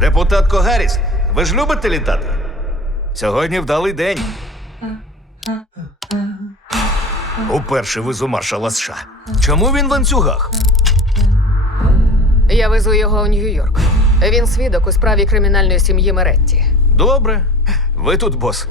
Депутатко Гарріс, ви ж любите літати? Сьогодні вдалий день. Уперше везу маршала США. Чому він в ланцюгах? Я везу його у Нью-Йорк. Він свідок у справі кримінальної сім'ї Меретті. Добре. Ви тут, бос.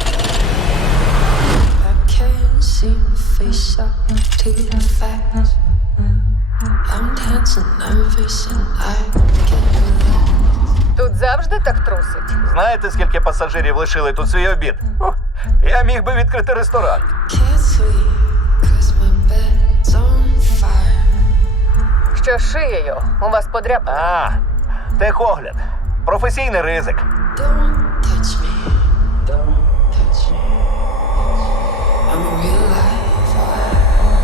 I can't seem to face up to the facts. I'm dancing nervous and I can't relax. Тут завжди так трусить. Знаєте, скільки пасажирів лишили тут свій обід? Я міг би відкрити ресторан. Can't sleep 'cause my bed's on fire. Що з шиєю? У вас подряпина. А, техогляд. Професійний ризик. Don't touch me. Don't touch me. I'm a real life fire.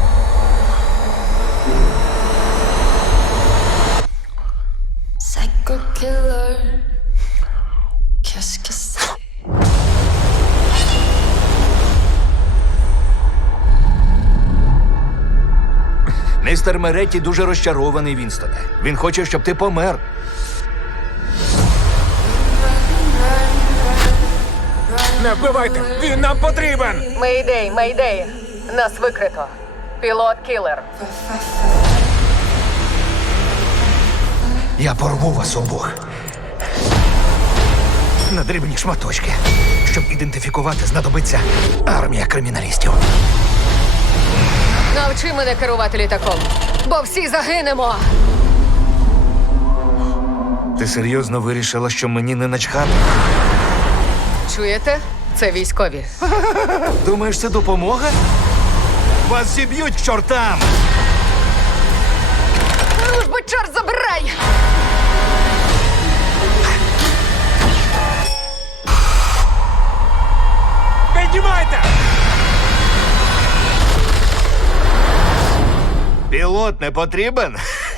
Psycho killer. Qu'est-ce que c'est? Містер Меретті дуже розчарований, Вінстоне. Він хоче, щоб ти помер. Не вбивайте! Він нам потрібен! Мейдей, мейдей. Нас викрито. Пілот кілер. Я порву вас обох. На дрібні шматочки. Щоб ідентифікувати, знадобиться армія криміналістів. Навчи мене керувати літаком, бо всі загинемо. Ти серйозно вирішила, що мені не начхати? Чуєте? Це військові. Думаєш, це допомога? Вас зіб'ють к чортам! Ну ж би чорт забирай! Піднімайте! Пілот не потрібен?